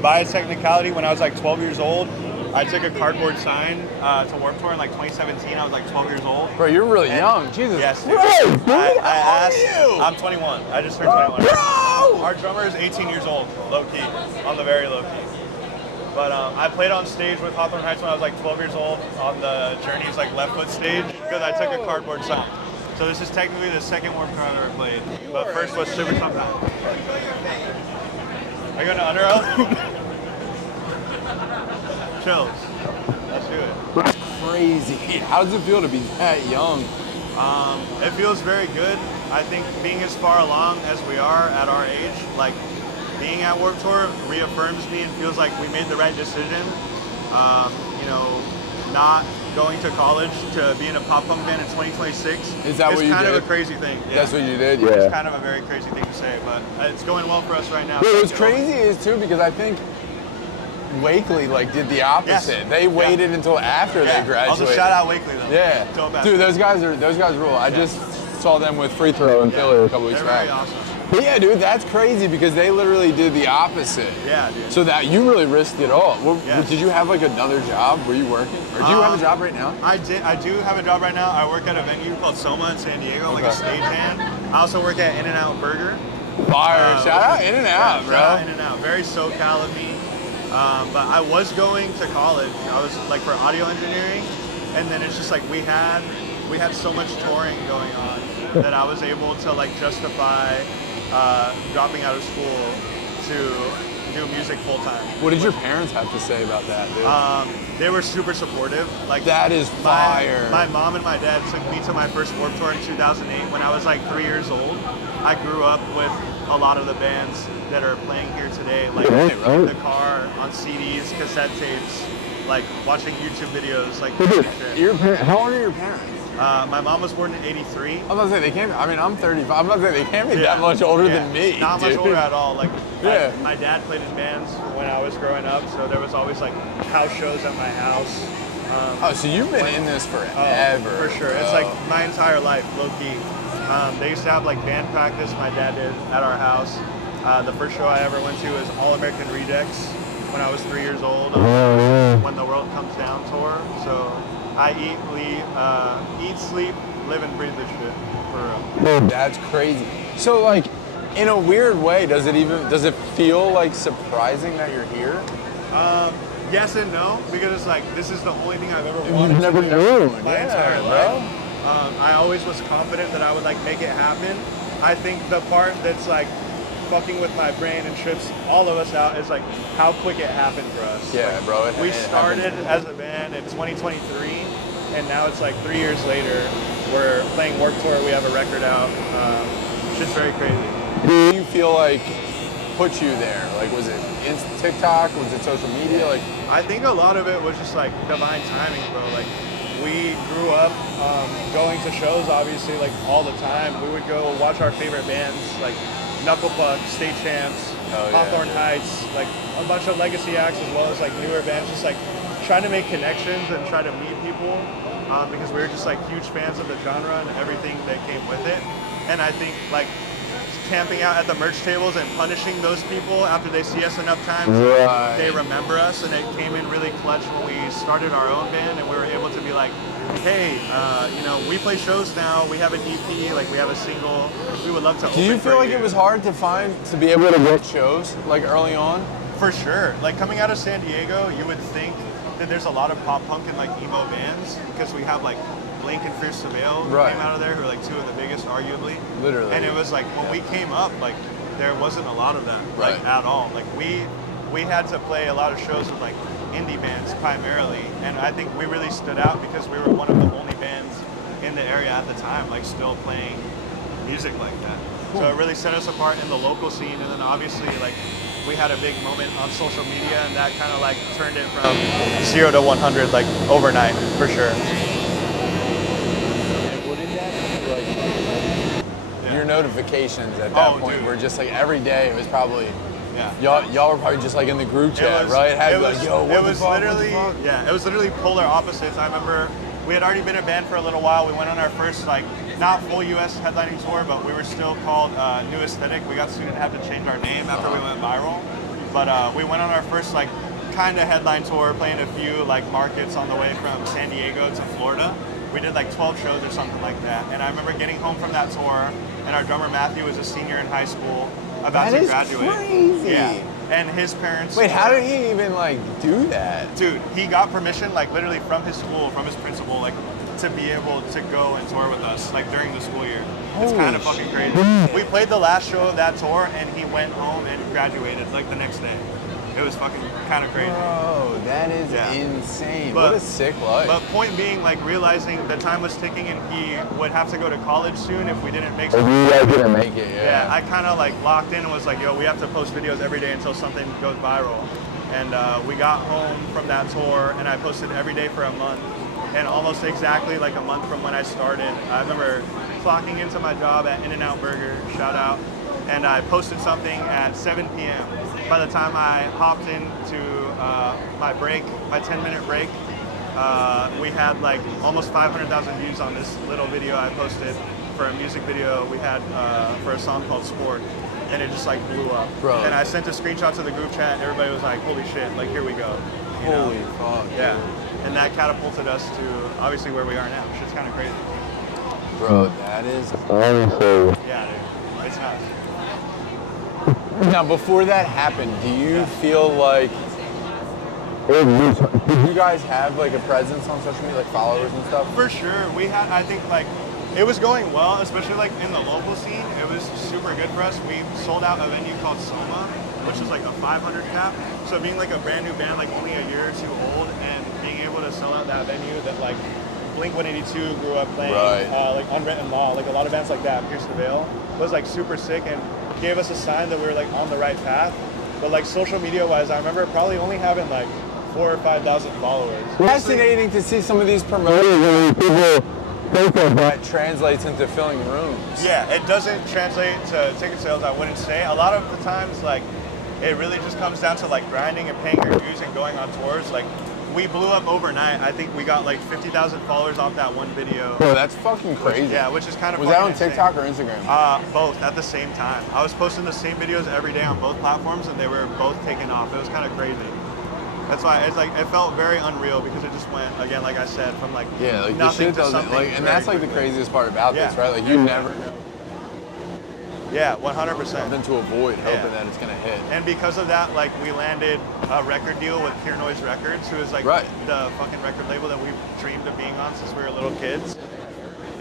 By a technicality, when I was like 12 years old, I took a cardboard sign to Warped Tour in like 2017. I was like 12 years old. Bro, you're really young. Jesus. Yes, dude. Christ, dude. I How asked. old are you? I'm 21. I just turned 21. Bro! Our drummer is 18 years old, low key, on the very low key. But I played on stage with Hawthorne Heights when I was like 12 years old on the Journey's like left foot stage because I took a cardboard sign. So this is technically the second Warped Tour I've ever played. But first was Super Top Hat. Are you going to Under Oath? Chills. Let's do it. That's crazy. How does it feel to be that young? It feels very good. I think being as far along as we are at our age, like being at Warped Tour reaffirms me and feels like we made the right decision. You know, not going to college to be in a pop punk band in 2026 Is that what you kind did? of a crazy thing. Yeah. That's what you did? Yeah. It's kind of a very crazy thing to say, but it's going well for us right now. What was crazy is too because I think Wakely like did the opposite. Yes. They waited until after they graduated. Also shout out Wakely though. Yeah. Dope ass Dude, band. those guys rule. I just saw them with Free Throw in Philly a couple weeks They're back. very awesome. But yeah, dude, that's crazy because they literally did the opposite. Yeah, dude. So that you really risked it all. Yes. Did you have like another job? Were you working? Or do you have a job right now? I do have a job right now. I work at a venue called Soma in San Diego, like a stagehand. I also work at In-N-Out Burger. Fire. Shout out In-N-Out, bro. Shout out In-N-Out. Very SoCal of me. But I was going to college. I was like for audio engineering, and then it's just like we had so much touring going on that I was able to like justify dropping out of school to do music full time. What did your parents have to say about that, dude? They were super supportive. Like That is fire. My mom and my dad took me to my first Warped Tour in 2008 when I was like 3 years old. I grew up with a lot of the bands that are playing here today, like in the car, on CDs, cassette tapes, like watching YouTube videos, like shit. How old are your parents? My mom was born in '83. I'm about to say they can't. I mean, I'm 35. I'm about to say they can't be that much older than me. Not dude. much older at all. Like, Yeah. my dad played in bands when I was growing up, so there was always like house shows at my house. Oh, so you've been in this forever. For sure. It's like my entire life, low key. They used to have like band practice, my dad did, at our house. The first show I ever went to was All American Rejects when I was 3 years old. When the World Comes Down tour. So I eat, sleep, live and breathe this shit, for real. That's crazy. So like, in a weird way, does it feel like surprising that you're here? Yes and no, because it's like, this is the only thing I've ever wanted You've never to do known. my entire life. I always was confident that I would like make it happen. I think the part that's like fucking with my brain and trips all of us out is like how quick it happened for us. Yeah, like, bro. We started as a band in 2023, and now it's like 3 years later. We're playing Warped Tour. We have a record out. Shit's very crazy. Do you feel like put you there? Like, was it TikTok? Was it social media? Like, I think a lot of it was just like divine timing, bro. Like, we grew up going to shows, obviously, like all the time. We would go watch our favorite bands, like Knucklepuck, State Champs, Hawthorne Heights, like a bunch of legacy acts as well as like newer bands. Just like trying to make connections and try to meet people because we were just like huge fans of the genre and everything that came with it. And I think like camping out at the merch tables and punishing those people after they see us enough times, they remember us, and it came in really clutch when we started our own band and we were able to be like, hey, you know, we play shows now, we have an EP, like we have a single, we would love to open. do you feel like it was hard to be able to get shows like early on? For sure. Like coming out of San Diego, you would think that there's a lot of pop punk and like emo bands because we have like Blink and Fierce Surveil who came out of there, who are like two of the biggest, arguably. Literally. And it was like when we came up, like there wasn't a lot of that, like at all. Like we had to play a lot of shows with like indie bands primarily, and I think we really stood out because we were one of the only bands in the area at the time, like still playing music like that. Cool. So it really set us apart in the local scene, and then obviously like we had a big moment on social media, and that kind of like turned it from 0 to 100 like overnight, for sure. Your notifications at that point were just like every day. It was probably y'all were probably just like in the group chat, right? Had like, yo, what the fuck? It was literally polar opposites. I remember we had already been a band for a little while. We went on our first like not full U.S. headlining tour, but we were still called New Aesthetic. We got soon to have to change our name after we went viral. But we went on our first like kind of headline tour, playing a few like markets on the way from San Diego to Florida. We did like 12 shows or something like that. And I remember getting home from that tour, and our drummer Matthew was a senior in high school, about to graduate. That is crazy. Yeah. And his parents. Wait, how did he even like do that? Dude, he got permission like literally from his school, from his principal, like to be able to go and tour with us like during the school year. It's kind of fucking crazy. We played the last show of that tour, and he went home and graduated like the next day. It was fucking kind of crazy. Bro, that is insane. But, what a sick life. But point being, like realizing the time was ticking, and he would have to go to college soon if we didn't make something. You guys didn't make it, yeah. Yeah, I kind of like locked in and was like, yo, we have to post videos every day until something goes viral. And we got home from that tour, and I posted every day for a month. And almost exactly like a month from when I started, I remember clocking into my job at In-N-Out Burger, shout out, and I posted something at 7 p.m. By the time I hopped into my break, my 10-minute break, we had like almost 500,000 views on this little video I posted for a music video we had for a song called Sport. And it just like blew up. Bro. And I sent a screenshot to the group chat, and everybody was like, holy shit, like here we go. You know? Holy fuck. Yeah. And that catapulted us to obviously where we are now. Shit's kind of crazy. Bro, that is Yeah, dude. It's nuts. Now, before that happened, do you feel like did you guys have like a presence on social media, like followers and stuff? For sure. We had, I think, like, it was going well, especially like in the local scene. It was super good for us. We sold out a venue called Soma, which is like a 500 cap. So being like a brand new band, like only a year or two old, and being able to sell out that venue that like Blink-182 grew up playing, like Unwritten Law, like a lot of bands like that, Pierce the Veil, was like super sick and gave us a sign that we were like on the right path. But like social media wise, I remember probably only having like 4,000 or 5,000 followers. Fascinating to see some of these promoters people think that translates into filling rooms. Yeah, it doesn't translate to ticket sales, I wouldn't say. A lot of the times, like, it really just comes down to like grinding and paying your dues and going on tours. Like, we blew up overnight. I think we got like 50,000 followers off that one video. Bro, that's fucking crazy. Which is kind of Was that on TikTok or Instagram? Both at the same time. I was posting the same videos every day on both platforms, and they were both taking off. It was kind of crazy. That's why it's like it felt very unreal because it just went again, like I said, from like like nothing to something. Like, and that's like the craziest part about this, right? Like you never know. Yeah, 100%. Something to avoid, hoping that it's gonna hit. And because of that, like we landed a record deal with Pure Noise Records, who is like the fucking record label that we've dreamed of being on since we were little kids.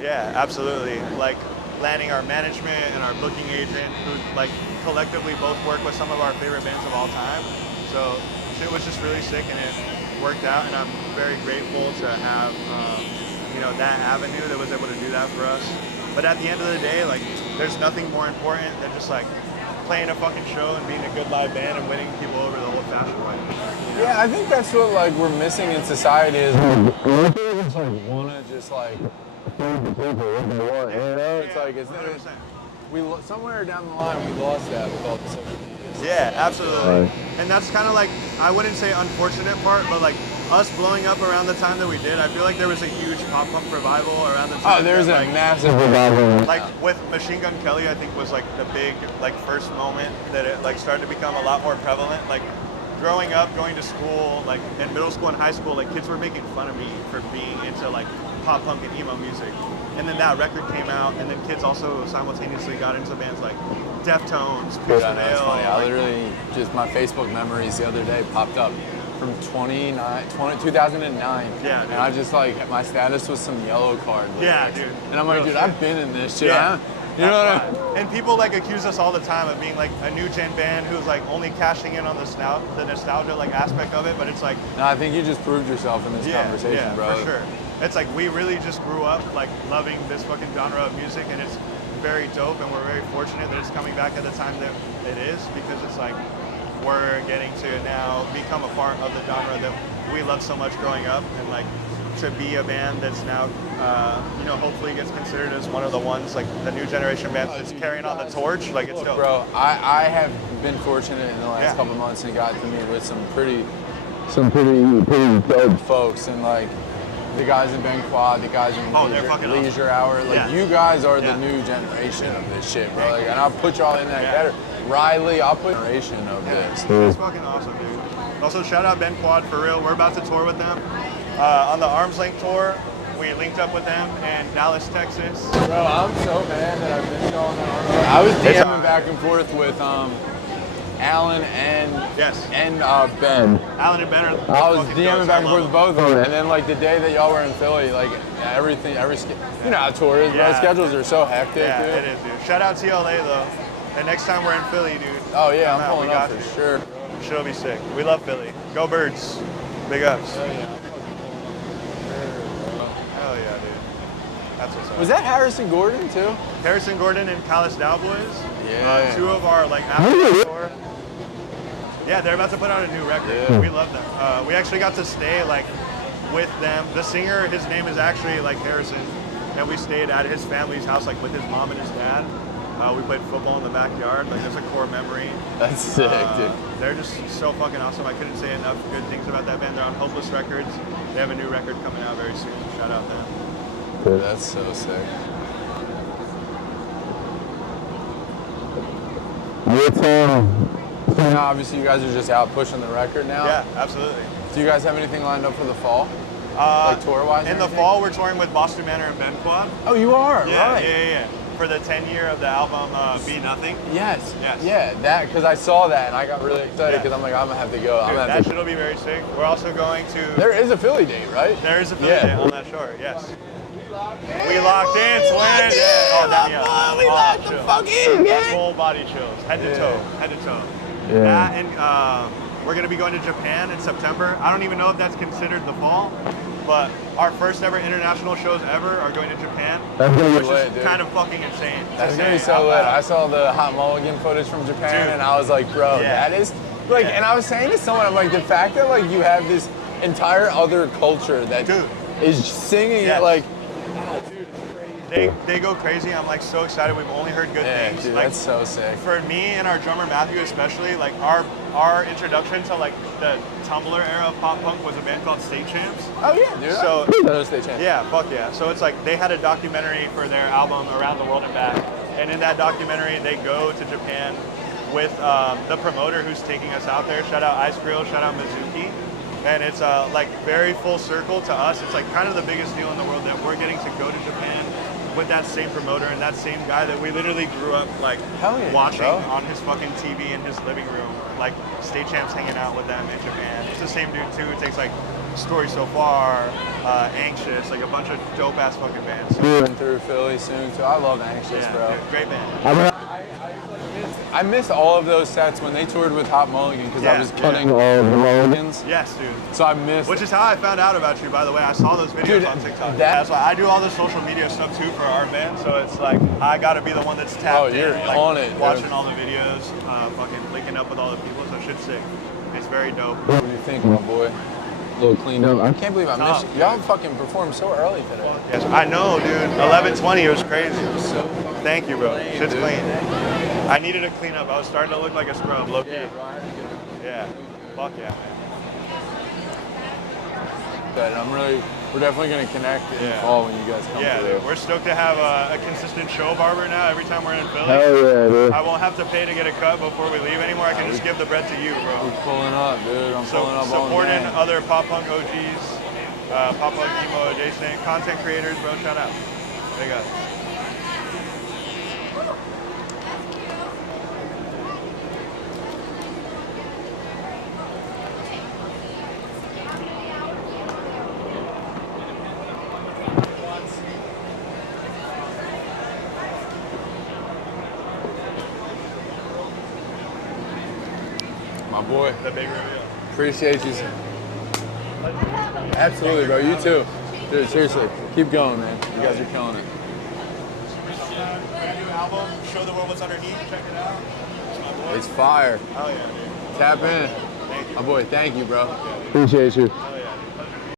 Yeah, absolutely. Like landing our management and our booking agent, who like collectively both work with some of our favorite bands of all time. So it was just really sick, and it worked out, and I'm very grateful to have that avenue that was able to do that for us. But at the end of the day, like there's nothing more important than just like playing a fucking show and being a good live band and winning people over the old-fashioned way. You know? Yeah, I think that's what like we're missing in society is wanna just like it's like it's somewhere down the line we lost that with all the social media. Yeah, absolutely. And that's kind of like, I wouldn't say unfortunate part, but like us blowing up around the time that we did, I feel like there was a huge pop punk revival around the time. Oh, there's a massive revival. Like with Machine Gun Kelly, I think was like the big like first moment that it like started to become a lot more prevalent. Like growing up, going to school, like in middle school and high school, like kids were making fun of me for being into like pop punk and emo music. And then that record came out, and then kids also simultaneously got into bands like Deftones, Pierce the Veil. That's funny. I literally just, my Facebook memories the other day popped up from 2009. Yeah, dude. And I just like, my status was some Yellow Card lyrics. Yeah, dude. And I'm like, dude, I've been in this shit. Yeah. You know what I mean? And people like accuse us all the time of being like a new gen band who's like only cashing in on the nostalgia like aspect of it, but it's like. No, I think you just proved yourself in this conversation, bro. For sure. It's like we really just grew up like loving this fucking genre of music, and it's very dope, and we're very fortunate that it's coming back at the time that it is, because it's like we're getting to now become a part of the genre that we loved so much growing up, and like to be a band that's now hopefully gets considered as one of the ones like the new generation bands that's carrying on the torch. Like it's dope. Bro, I have been fortunate in the last couple months and got to meet with some pretty dope folks, and like the guys in Ben Quad, the guys in Leisure Hour, like you guys are the new generation of this shit, bro. Like, and I'll put y'all in that category. Riley, I'll put generation of this. It's fucking awesome, dude. Also, shout out Ben Quad for real. We're about to tour with them. On the Arms Length tour, we linked up with them in Dallas, Texas. Bro, I'm so mad that I've been going on. I was DMing back and forth with Alan and Ben. Alan and Ben are I was DMing back and forth with both of them, and then like the day that y'all were in Philly, like everything, you know how tour is, bro. Schedules are so hectic, yeah, dude. It is, dude. Shout out TLA though. And next time we're in Philly, dude. Oh yeah, I'm pulling up for sure. Shit'll be sick. We love Philly. Go Birds. Big ups. Hell yeah. Hell yeah, dude. That's what's up. Was that Harrison Gordon too? Harrison Gordon and Callous Cowboys. Yeah. Two of our like after tour. Yeah, they're about to put out a new record. Yeah. We love them. We actually got to stay like with them. The singer, his name is actually like Harrison, and we stayed at his family's house like with his mom and his dad. We played football in the backyard. Like that's a core memory. That's sick, dude. They're just so fucking awesome. I couldn't say enough good things about that band. They're on Hopeless Records. They have a new record coming out very soon. Shout out them. Dude, that's so sick. Now, obviously, you guys are just out pushing the record now. Yeah, absolutely. Do you guys have anything lined up for the fall? Like tour-wise? In the fall, we're touring with Boston Manor and Ben Quad. Oh, you are? Yeah, right. yeah. For the 10-year of the album Be Nothing. Yes. Yes. Yeah, that, because I saw that and I got really excited because I'm like, I'm going to have to go. Dude, that shit'll be very sick. We're also going to... There is a Philly date, right? There is a Philly date on that shore, yes. We locked in, twin. Yeah. Oh, that, We locked the fuck in, man. Full body chills, head to toe, head to toe. Yeah. That and we're gonna be going to Japan in September. I don't even know if that's considered the fall, but our first ever international shows ever are going to Japan, which is kind of fucking insane. That's gonna be so lit. I saw the Hot Mulligan footage from Japan, and I was like, bro, that is like. And I was saying to someone, I'm like, the fact that like you have this entire other culture that is singing like. They go crazy. I'm like so excited. We've only heard good things. Dude, like, that's so sick. For me and our drummer Matthew especially, like our introduction to like the Tumblr era of pop punk was a band called State Champs. Oh yeah, dude. So State Champs. Yeah, fuck yeah. So it's like they had a documentary for their album Around the World and Back, and in that documentary they go to Japan with the promoter who's taking us out there. Shout out Ice Grill. Shout out Mizuki. And it's like very full circle to us. It's like kind of the biggest deal in the world that we're getting to go to Japan with that same promoter and that same guy that we literally grew up like watching on his fucking TV in his living room, like State Champs hanging out with them in Japan. It's the same dude too who takes like Story So Far, Anxious, like a bunch of dope ass fucking bands. Moving through Philly soon too. I love Anxious, bro. Dude, great band. I missed all of those sets when they toured with Hot Mulligan because I was cutting all of the Mulligans. Yes, dude. So I missed. Which is how I found out about you, by the way. I saw those videos on TikTok. That's why I do all the social media stuff too for our band. So it's like I got to be the one that's tapped you're in, like, on it, watching dude. all the videos, fucking linking up with all the people. So shit's sick. It's very dope. What do you think, my boy? A little cleaned up. I can't believe I missed you. Y'all fucking performed so early today. Yes, I know, dude. 11:20. It was crazy. So thank you, bro. Shit's clean. I needed to clean up. I was starting to look like a scrub, low key. Yeah. Fuck yeah, man. But we're definitely gonna connect in the fall when you guys come through. Dude, we're stoked to have a consistent show barber now every time we're in Philly. Hell yeah, dude. I won't have to pay to get a cut before we leave anymore. I can just give the bread to you, bro. We're pulling up, dude. I'm pulling up on supporting other pop punk OGs, pop punk emo adjacent content creators, bro. Shout out. Big up. My boy. The big reveal. Appreciate you. Absolutely, bro. You too. Dude, seriously. Keep going, man. You guys are killing it. Brand new album. Show the world what's underneath. Check it out. It's fire. Oh yeah, dude. Tap in. Thank you. My boy, thank you, bro. Appreciate you.